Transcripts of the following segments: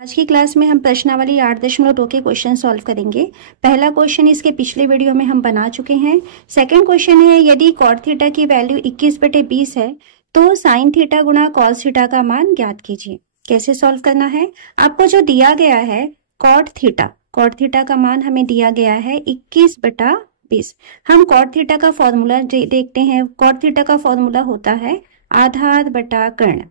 आज की क्लास में हम प्रश्नावली 8.2 के क्वेश्चन सॉल्व करेंगे। पहला क्वेश्चन इसके पिछले वीडियो में हम बना चुके हैं। सेकंड क्वेश्चन है, यदि कॉट थीटा की वैल्यू 21/20 है तो साइन थीटा गुणा कॉस थीटा का मान ज्ञात कीजिए। कैसे सॉल्व करना है? आपको जो दिया गया है कॉट थीटा का मान हमें दिया गया है 21/20। हम कॉट थीटा का फॉर्मूला देखते हैं। कॉट थीटा का फॉर्मूला होता है आधार बटा कर्ण,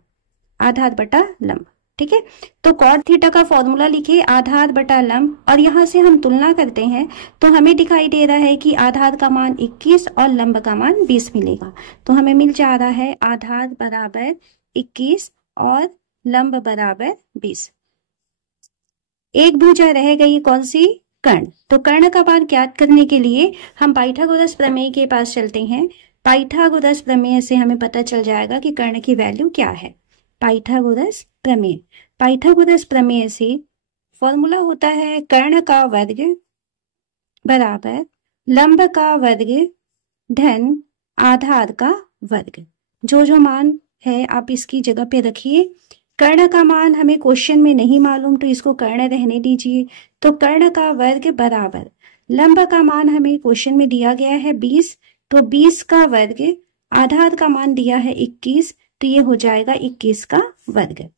आधार बटा लंब। ठीक है, तो कॉट थीटा का फॉर्मूला लिखे आधार बटा लंब, और यहां से हम तुलना करते हैं तो हमें दिखाई दे रहा है कि आधार का मान 21 और लंब का मान 20 मिलेगा। तो हमें मिल जा रहा है आधार बराबर 21 और लंब बराबर 20। एक भुजा रह गई, कौन सी? कर्ण। तो कर्ण का मान ज्ञात करने के लिए हम पाइथागोरस प्रमेय के पास चलते हैं। पाइथागोरस प्रमेय से हमें पता चल जाएगा कि कर्ण की वैल्यू क्या है। पाइथागोरस प्रमेय से फॉर्मूला होता है कर्ण का वर्ग बराबर लंब का वर्ग धन आधार का वर्ग। जो मान है आप इसकी जगह पे रखिए। कर्ण का मान हमें क्वेश्चन में नहीं मालूम तो इसको कर्ण रहने दीजिए। तो कर्ण का वर्ग बराबर लंब का मान हमें क्वेश्चन में दिया गया है 20, तो 20 का वर्ग, आधार का मान दिया है 21, तो ये हो जाएगा 21 का वर्ग।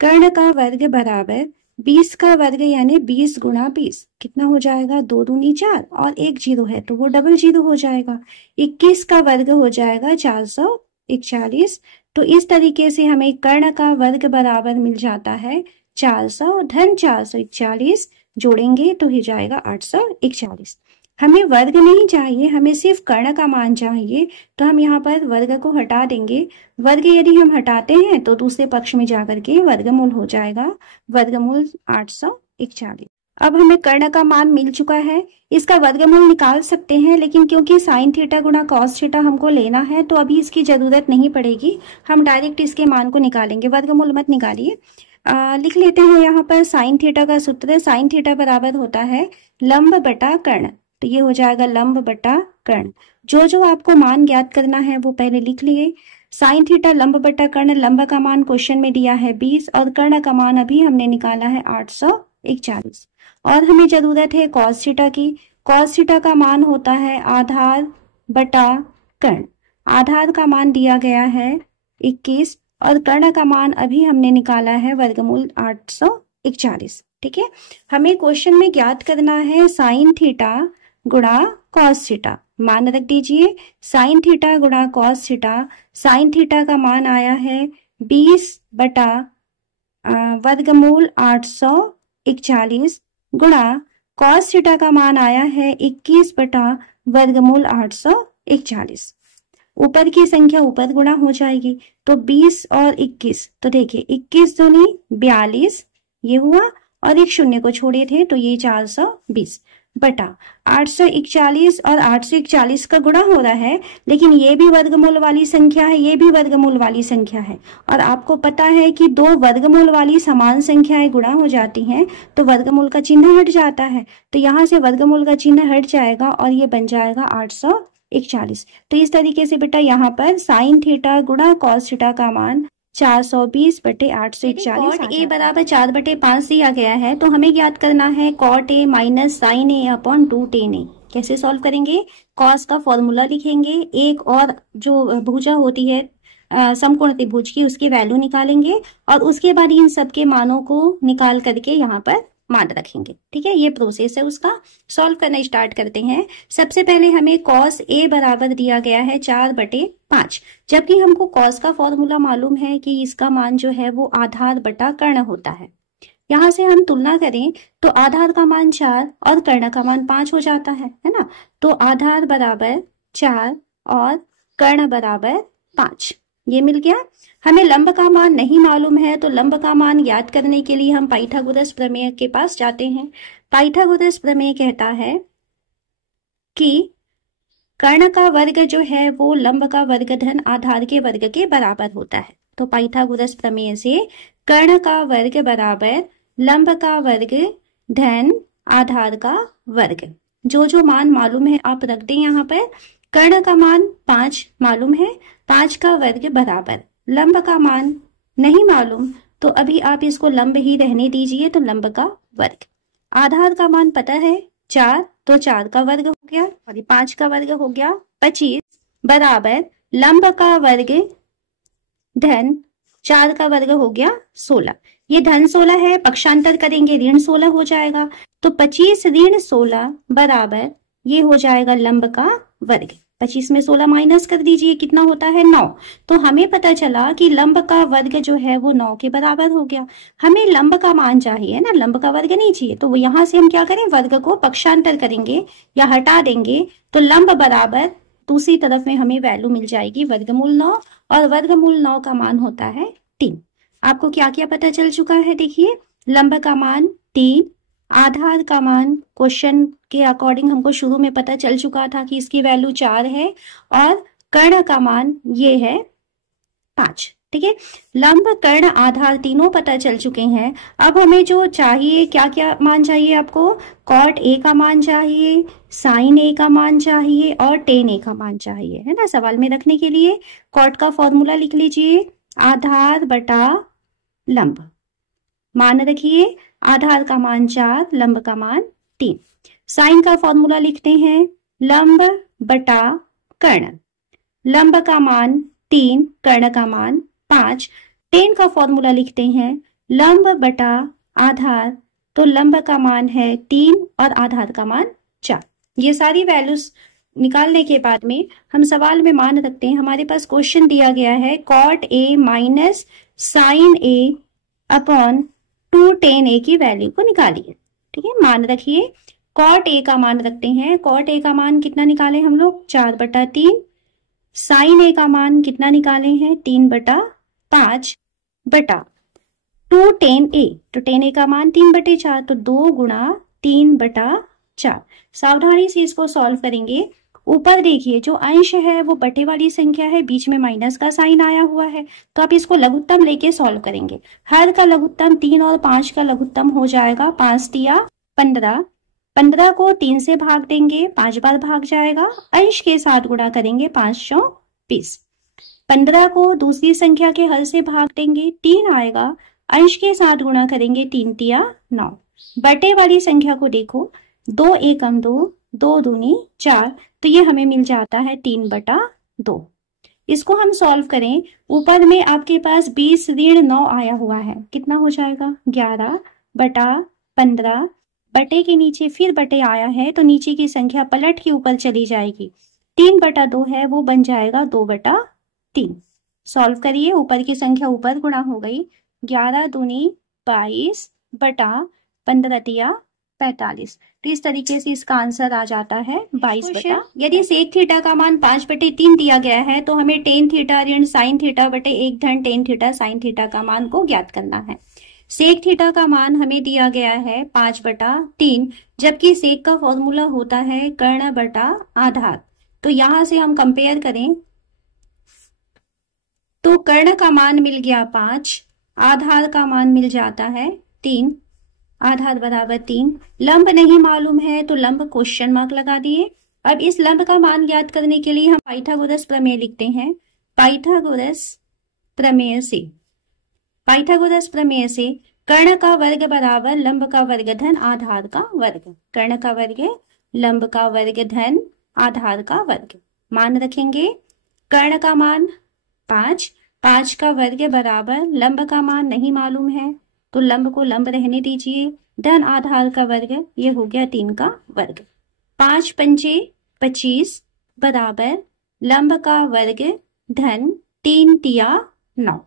कर्ण का वर्ग बराबर 20 का वर्ग यानी 20 गुणा 20, कितना हो जाएगा? 2 दूनी 4 और 1 जीरो है तो वो डबल जीरो हो जाएगा। 21 का वर्ग हो जाएगा 441। तो इस तरीके से हमें कर्ण का वर्ग बराबर मिल जाता है 400 धन 441, जोड़ेंगे तो हो जाएगा 841। हमें वर्ग नहीं चाहिए, हमें सिर्फ कर्ण का मान चाहिए, तो हम यहाँ पर वर्ग को हटा देंगे। वर्ग यदि हम हटाते हैं तो दूसरे पक्ष में जाकर के वर्गमूल हो जाएगा, वर्गमूल 841। अब हमें कर्ण का मान मिल चुका है, इसका वर्गमूल निकाल सकते हैं, लेकिन क्योंकि साइन थीटा गुणा कॉस थीटा हमको लेना है तो अभी इसकी जरूरत नहीं पड़ेगी, हम डायरेक्ट इसके मान को निकालेंगे। वर्गमूल मत निकालिए। लिख लेते हैं यहाँ पर साइन थीटा का सूत्र। साइन थीटा बराबर होता है लंब बटा कर्ण, तो ये हो जाएगा लंब बटा कर्ण। जो आपको मान ज्ञात करना है वो पहले लिख लिए। साइन थीटा लंब बटा कर्ण, लंब का मान क्वेश्चन में दिया है 20 और कर्ण का मान अभी हमने निकाला है 841। और हमें जरूरत है कॉस थीटा की। कॉस थीटा का मान होता है आधार बटा कर्ण। आधार का मान दिया गया है 21 और कर्ण का मान अभी हमने निकाला है वर्गमूल 841। ठीक है, हमें क्वेश्चन में ज्ञात करना है साइन थीटा गुणा कॉस थीटा। मान रख दीजिए साइन थीटा गुणा कॉस थीटा। साइन थीटा का मान आया है 20 बटा वर्गमूल 841 गुणा कॉस थीटा का मान आया है 21 बटा वर्गमूल 841। ऊपर की संख्या ऊपर गुणा हो जाएगी, तो 20 और 21, तो देखिए 21 दूनी 42 ये हुआ, और एक शून्य को छोड़े थे तो ये 420 बटा 841 और 841 का गुणा हो रहा है, लेकिन ये भी वर्गमूल वाली संख्या है, ये भी वर्गमूल वाली संख्या है, और आपको पता है कि दो वर्गमूल वाली समान संख्याएं गुणा हो जाती हैं तो वर्गमूल का चिन्ह हट जाता है। तो यहाँ से वर्गमूल का चिन्ह हट जाएगा और ये बन जाएगा 841। तो इस तरीके से बेटा यहाँ पर साइन थीटा गुणा कॉस थीटा का मान 420/841। कॉट ए बराबर 4/5 दिया गया है, तो हमें ज्ञात करना है cot A minus sign A upon 2tan A. कैसे सॉल्व करेंगे? कॉस का फॉर्मूला लिखेंगे, एक और जो भुजा होती है समकोण त्रिभुज की, उसकी वैल्यू निकालेंगे और उसके बाद इन सबके मानों को निकाल करके यहाँ पर मान रखेंगे। ठीक है, ये प्रोसेस है उसका। सॉल्व करना स्टार्ट करते हैं। सबसे पहले हमें कॉस ए बराबर दिया गया है 4/5, जबकि हमको कॉस का फॉर्मूला मालूम है कि इसका मान जो है वो आधार बटा कर्ण होता है। यहाँ से हम तुलना करें तो आधार का मान 4 और कर्ण का मान 5 हो जाता है ना। तो आधार बराबर 4 और कर्ण बराबर 5, ये मिल गया। हमें लंब का मान नहीं मालूम है, तो लंब का मान याद करने के लिए हम पाइथागोरस प्रमेय के पास जाते हैं। पाइथागोरस प्रमेय कहता है कि कर्ण का वर्ग जो है वो लंब का वर्ग धन आधार के वर्ग के बराबर होता है। तो पाइथागोरस प्रमेय से कर्ण का वर्ग बराबर लंब का वर्ग धन आधार का वर्ग। जो मान मालूम है आप रख दें यहाँ पर। कर्ण का मान 5 मालूम है, 5 का वर्ग बराबर लंब का मान नहीं मालूम, तो अभी आप इसको लंब ही रहने दीजिए, तो लंब का वर्ग। आधार का मान पता है 4, तो 4 का वर्ग हो गया और 5 का वर्ग हो गया 25 बराबर लंब का वर्ग धन 4 का वर्ग हो गया 16। ये धन 16 है, पक्षांतर करेंगे ऋण 16 हो जाएगा, तो 25 ऋण 16 बराबर ये हो जाएगा लंब का वर्ग। 25 में 16 माइनस कर दीजिए, कितना होता है 9। तो हमें पता चला कि लंब का वर्ग जो है वो 9 के बराबर हो गया। हमें लंब का मान चाहिए ना, लंब का वर्ग नहीं चाहिए, तो यहाँ से हम क्या करें, वर्ग को पक्षांतर करेंगे या हटा देंगे, तो लंब बराबर दूसरी तरफ में हमें वैल्यू मिल जाएगी वर्गमूल 9, और वर्गमूल 9 का मान होता है 3। आपको क्या क्या पता चल चुका है, देखिए लंब का मान 3, आधार का मान क्वेश्चन के अकॉर्डिंग हमको शुरू में पता चल चुका था कि इसकी वैल्यू 4 है, और कर्ण का मान ये है 5। ठीक है, लंब कर्ण आधार तीनों पता चल चुके हैं। अब हमें जो चाहिए, क्या क्या मान चाहिए आपको, कॉट ए का मान चाहिए, साइन ए का मान चाहिए और टेन ए का मान चाहिए, है ना। सवाल में रखने के लिए कॉट का फॉर्मूला लिख लीजिए, आधार बटा लंब। मान रखिए, आधार का मान 4, लंब का मान 3। साइन का फॉर्मूला लिखते हैं, लंब बटा कर्ण। लंब का मान 3, कर्ण का मान 5। टेन का फॉर्मूला लिखते हैं, लंब बटा आधार, तो लंब का मान है 3 और आधार का मान 4। ये सारी वैल्यूज निकालने के बाद में हम सवाल में मान रखते हैं, हमारे पास क्वेश्चन दिया गया है cot A minus sign A upon 2 tan A की वैल्यू को निकालिए। ठीक है, मान रखिए, कॉट ए का मान रखते हैं। कॉट ए का मान कितना निकाले हम लोग, 4/3। साइन ए का मान कितना निकाले हैं, 3/5 बटा 2 टेन ए, तो टेन ए का मान 3/4, तो 2 गुणा 3/4। सावधानी से इसको सॉल्व करेंगे। ऊपर देखिए जो अंश है वो बटे वाली संख्या है, बीच में माइनस का साइन आया हुआ है, तो आप इसको लघुत्तम लेके सॉल्व करेंगे। हर का लघुत्तम 3 और 5 का लघुत्तम हो जाएगा 5 तिया 15। 15 को 3 से भाग देंगे, 5 बार भाग जाएगा, अंश के साथ गुणा करेंगे, 5 चौं 20। 15 को दूसरी संख्या के हर से भाग देंगे, 3 आएगा, अंश के साथ गुणा करेंगे, 3 तिया 9। बटे वाली संख्या को देखो, 2 एकम 2, 2 दूनी 4, तो ये हमें मिल जाता है 3/2। इसको हम सॉल्व करें, ऊपर में आपके पास 20 ऋण 9 आया हुआ है, कितना हो जाएगा 11/15। बटे के नीचे फिर बटे आया है, तो नीचे की संख्या पलट के ऊपर चली जाएगी, 3/2 है वो बन जाएगा 2/3। सॉल्व करिए, ऊपर की संख्या ऊपर गुणा हो गई, 11 दूनी 22 बटा 15 तिया 45। तो इस तरीके से इसका आंसर आ जाता है 22 बटा। यदि सेक थीटा का मान 5/3 दिया गया है, तो हमें टेन थीटा ऋण साइन थीटा बटे 1 धन टेन थीटा साइन थीटा का मान को ज्ञात करना है। सेक थीटा का मान हमें दिया गया है 5/3, जबकि सेक का फॉर्मूला होता है कर्ण बटा आधार। तो यहां से हम कंपेयर करें तो कर्ण का मान मिल गया 5, आधार का मान मिल जाता है 3, आधार बराबर 3। लंब नहीं मालूम है तो लंब क्वेश्चन मार्क लगा दिए। अब इस लंब का मान ज्ञात करने के लिए हम पाइथागोरस प्रमेय लिखते हैं। पाइथागोरस प्रमेय से कर्ण का वर्ग बराबर लंब का वर्ग धन आधार का वर्ग। कर्ण का वर्ग लंब का वर्ग धन आधार का वर्ग। मान रखेंगे, कर्ण का मान 5, 5 का वर्ग बराबर लंब का मान नहीं मालूम है, तो लंब को लंब रहने दीजिए, धन आधार का वर्ग, ये हो गया 3 का वर्ग। 5 पंचे 25 बराबर लंब का वर्ग धन 3 तिया 9।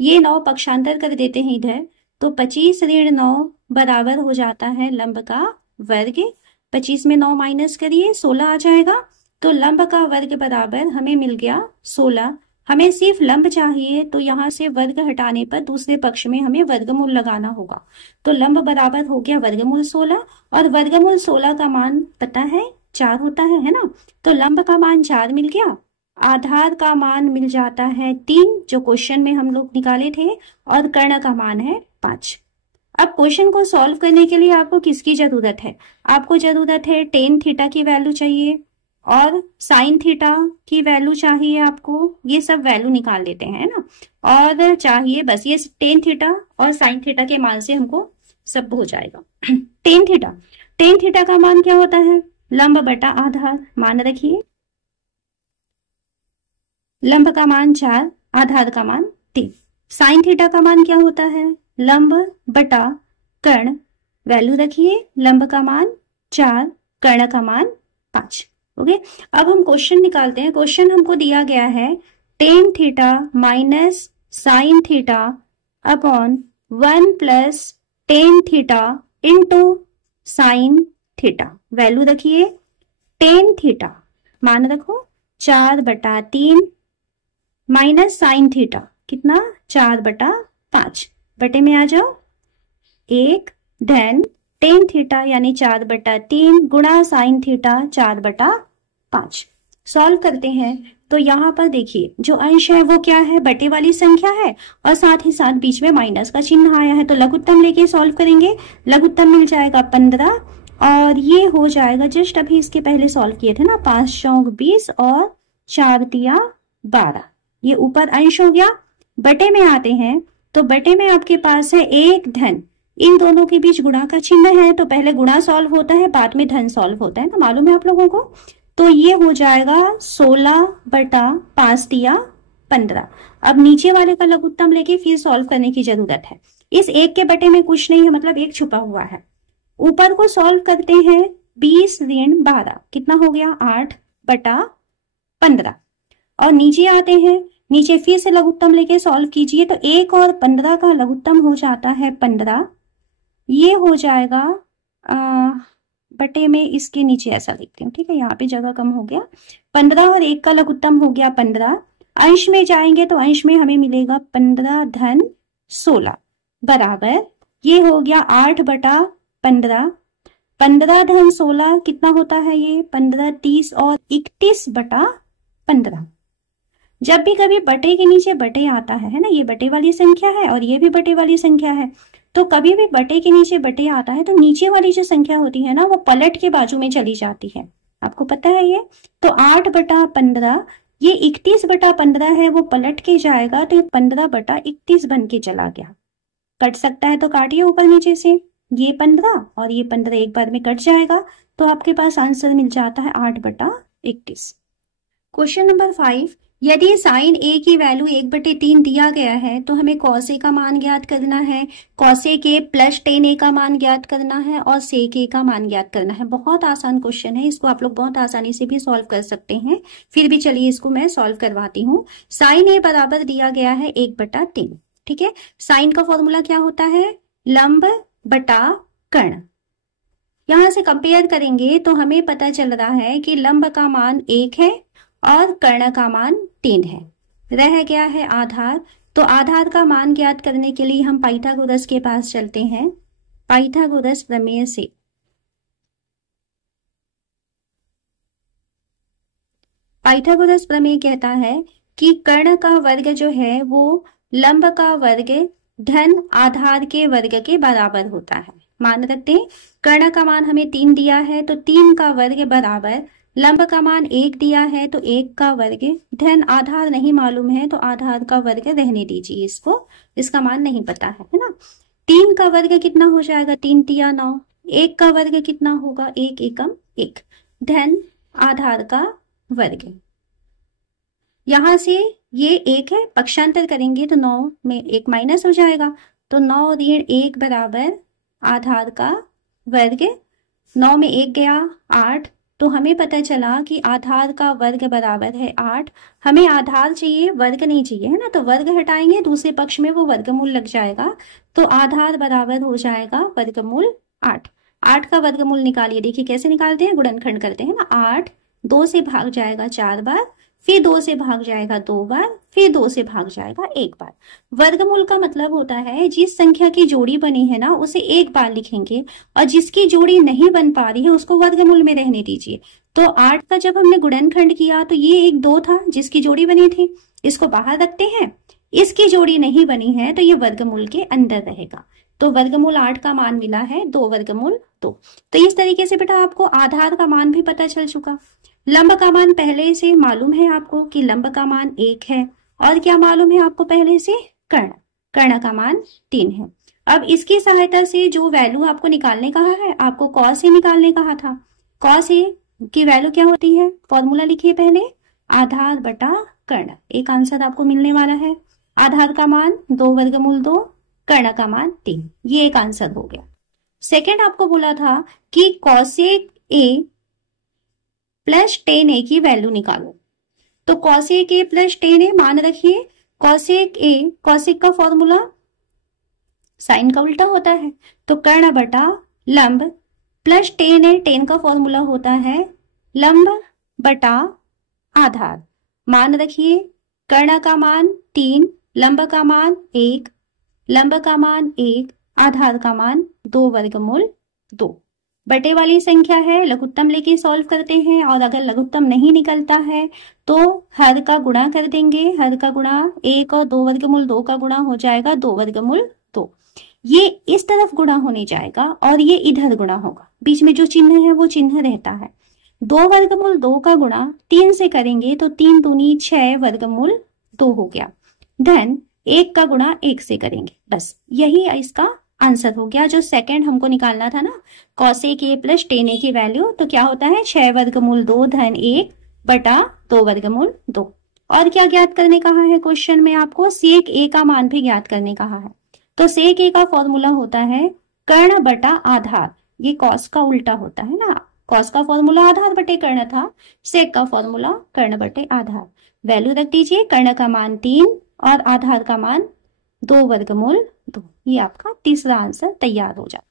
ये 9 पक्षांतर कर देते हैं इधर, तो 25 ऋण 9 बराबर हो जाता है लंब का वर्ग। 25 में 9 माइनस करिए, 16 आ जाएगा, तो लंब का वर्ग बराबर हमें मिल गया 16। हमें सिर्फ लंब चाहिए, तो यहाँ से वर्ग हटाने पर दूसरे पक्ष में हमें वर्गमूल लगाना होगा, तो लंब बराबर हो गया वर्गमूल 16, और वर्गमूल 16 का मान पता है 4 होता है ना, तो लंब का मान 4 मिल गया, आधार का मान मिल जाता है 3 जो क्वेश्चन में हम लोग निकाले थे, और कर्ण का मान है 5। अब क्वेश्चन को सॉल्व करने के लिए आपको किसकी जरूरत है, आपको जरूरत है टेन थीटा की वैल्यू चाहिए, और साइन थीटा की वैल्यू चाहिए आपको, ये सब वैल्यू निकाल लेते हैं ना। और चाहिए बस ये टेन थीटा और साइन थीटा के मान से हमको सब हो जाएगा। टेन थीटा का मान क्या होता है? लंब बटा आधार। मान रखिए, लंब का मान 4, आधार का मान 3। साइन थीटा का मान क्या होता है? लंब बटा कर्ण। वैल्यू रखिए, लंब का मान 4, कर्ण का मान 5। ओके, अब हम क्वेश्चन निकालते हैं। क्वेश्चन हमको दिया गया है tan theta minus sine theta upon 1 plus tan theta into sine theta. Value रखिए, टेन थीटा मान रखो 4/3 माइनस साइन थीटा कितना? 4/5। बटे में आ जाओ 1 धन टेन थीटा यानी 4/3 गुणा साइन थीटा 4/5। सॉल्व करते हैं तो यहाँ पर देखिए जो अंश है वो क्या है? बटे वाली संख्या है और साथ ही साथ बीच में माइनस का चिन्ह आया है, तो लघुत्तम लेके सॉल्व करेंगे। लघुत्तम मिल जाएगा 15 और ये हो जाएगा जस्ट अभी इसके पहले सॉल्व किए थे ना, 5 चौक 20 और 4 तिया 12। ये ऊपर अंश हो गया। बटे में आते हैं तो बटे में आपके पास है 1 धन, इन दोनों के बीच गुणा का चिन्ह है तो पहले गुणा सॉल्व होता है बाद में धन सॉल्व होता है ना, मालूम है आप लोगों को। तो ये हो जाएगा 16/5 तिया 15। अब नीचे वाले का लघुत्तम लेके फिर सॉल्व करने की जरूरत है। इस एक के बटे में कुछ नहीं है, मतलब एक छुपा हुआ है। ऊपर को सॉल्व करते हैं, 20 ऋण 12 कितना हो गया? 8/15। और नीचे आते हैं, नीचे फिर से लघुत्तम लेके सॉल्व कीजिए तो 1 और 15 का लघुत्तम हो जाता है 15। ये हो जाएगा बटे में इसके नीचे ऐसा लिखती हूँ, ठीक है, यहाँ पे जगह कम हो गया। 15 और 1 का लघुत्तम हो गया 15। अंश में जाएंगे तो अंश में हमें मिलेगा 15 धन 16 बराबर ये हो गया 8/15। 15 धन 16 कितना होता है? ये 15 30 और 31/15। जब भी कभी बटे के नीचे बटे आता है ना, ये बटे वाली संख्या है और ये भी बटे वाली संख्या है, तो कभी भी बटे के नीचे बटे आता है तो नीचे वाली जो संख्या होती है ना वो पलट के बाजू में चली जाती है, आपको पता है ये। तो 8/15 ये 31/15 है, वो पलट के जाएगा तो ये 15/31 बन के चला गया। कट सकता है तो काटिए ऊपर नीचे से, ये 15 और ये 15 एक बार में कट जाएगा तो आपके पास आंसर मिल जाता है 8/31। क्वेश्चन नंबर 5, यदि साइन ए की वैल्यू 1/3 दिया गया है तो हमें कॉस ए का मान ज्ञात करना है, कॉस ए के प्लस टेन ए का मान ज्ञात करना है और सेक ए का मान ज्ञात करना है। बहुत आसान क्वेश्चन है, इसको आप लोग बहुत आसानी से भी सॉल्व कर सकते हैं। फिर भी चलिए इसको मैं सॉल्व करवाती हूँ। साइन ए बराबर दिया गया है 1/3, ठीक है। साइन का फॉर्मूला क्या होता है? लंब बटा कर्ण। यहां से कंपेयर करेंगे तो हमें पता चल रहा है कि लंब का मान 1 है और कर्ण का मान 3 है। रह गया है आधार, तो आधार का मान ज्ञात करने के लिए हम पाइथागोरस के पास चलते हैं। पाइथागोरस प्रमेय से पाइथागोरस प्रमेय कहता है कि कर्ण का वर्ग जो है वो लंब का वर्ग धन आधार के वर्ग के बराबर होता है। मान रखते हैं कर्ण का मान हमें 3 दिया है तो 3 का वर्ग बराबर लंब का मान 1 दिया है तो 1 का वर्ग धन आधार नहीं मालूम है तो आधार का वर्ग रहने दीजिए, इसको इसका मान नहीं पता है ना। 3 का वर्ग कितना हो जाएगा? 3 तिया 9। 1 का वर्ग कितना होगा? 1 एकम 1 धन आधार का वर्ग। यहां से ये 1 है, पक्षांतर करेंगे तो 9 में 1 माइनस हो जाएगा तो 9 ऋण 1 बराबर आधार का वर्ग। 9 में 1 गया 8, तो हमें पता चला कि आधार का वर्ग बराबर है 8। हमें आधार चाहिए, वर्ग नहीं चाहिए, है ना, तो वर्ग हटाएंगे दूसरे पक्ष में वो वर्गमूल लग जाएगा तो आधार बराबर हो जाएगा वर्गमूल 8। 8 का वर्गमूल निकालिए, देखिए कैसे निकालते हैं, गुणनखंड करते हैं ना। 8 2 से भाग जाएगा 4 बार, फिर 2 से भाग जाएगा 2 बार, फिर 2 से भाग जाएगा 1 बार। वर्गमूल का मतलब होता है जिस संख्या की जोड़ी बनी है ना उसे 1 बार लिखेंगे और जिसकी जोड़ी नहीं बन पा रही है उसको वर्गमूल में रहने दीजिए। तो 8 का जब हमने गुणनखंड किया तो ये 1 2 था जिसकी जोड़ी बनी थी, इसको बाहर रखते हैं। इसकी जोड़ी नहीं बनी है तो ये वर्गमूल के अंदर रहेगा। तो वर्गमूल 8 का मान मिला है 2 वर्गमूल 2। तो इस तरीके से बेटा आपको आधार का मान भी पता चल चुका। लंब का मान पहले से मालूम है आपको कि लंब का मान 1 है, और क्या मालूम है आपको पहले से, कर्ण का मान 3 है। अब इसकी सहायता से जो वैल्यू आपको निकालने कहा है, आपको कॉस ए निकालने कहा था। कॉस ए की वैल्यू क्या होती है, फॉर्मूला लिखिए पहले, आधार बटा कर्ण। एक आंसर आपको मिलने वाला है, आधार का मान 2 वर्गमूल 2, कर्ण का मान 3। ये एक आंसर हो गया। सेकेंड आपको बोला था कि cosec A plus ten A की वैल्यू निकालो। तो कॉसेक ए प्लस टेन ए, मान रखिए कॉसेक ए, कॉसेक का फॉर्मूला साइन का उल्टा होता है, तो कर्ण बटा लंब प्लस टेन ए, टेन का फॉर्मूला होता है लंब बटा आधार। मान रखिए कर्ण का मान 3, लंब का मान 1, लंब का मान 1, आधार का मान 2 वर्गमूल 2। बटे वाली संख्या है, लघुत्तम लेके सॉल्व करते हैं, और अगर लघुत्तम नहीं निकलता है तो हर का गुणा कर देंगे। हर का गुणा 1 और 2 वर्गमूल 2 का गुणा हो जाएगा 2 वर्गमूल 2। ये इस तरफ गुणा होने जाएगा और ये इधर गुणा होगा, बीच में जो चिन्ह है वो चिन्ह रहता है। 2 वर्गमूल 2 का गुणा 3 से करेंगे तो 3 दूनी 6 वर्गमूल 2 हो गया। धन 1 का गुणा 1 से करेंगे, बस यही इसका आंसर हो गया। जो सेकंड हमको निकालना था ना, cosec A plus ten A की वैल्यू, तो क्या होता है 6 वर्गमूल 2 धन 1 बटा 2 वर्गमूल 2। और क्या ज्ञात करने कहा है क्वेश्चन में आपको, सेक ए का मान भी ज्ञात करने कहा है। तो सेक ए का फॉर्मूला होता है कर्ण बटा आधार, ये कॉस का उल्टा होता है ना, कॉस का फॉर्मूला आधार बटे कर्ण था, सेक का फॉर्मूला कर्ण बटे आधार। वैल्यू रख दीजिए, कर्ण का मान 3 और आधार का मान 2 वर्गमूल 2। ये आपका तीसरा आंसर तैयार हो जाता है।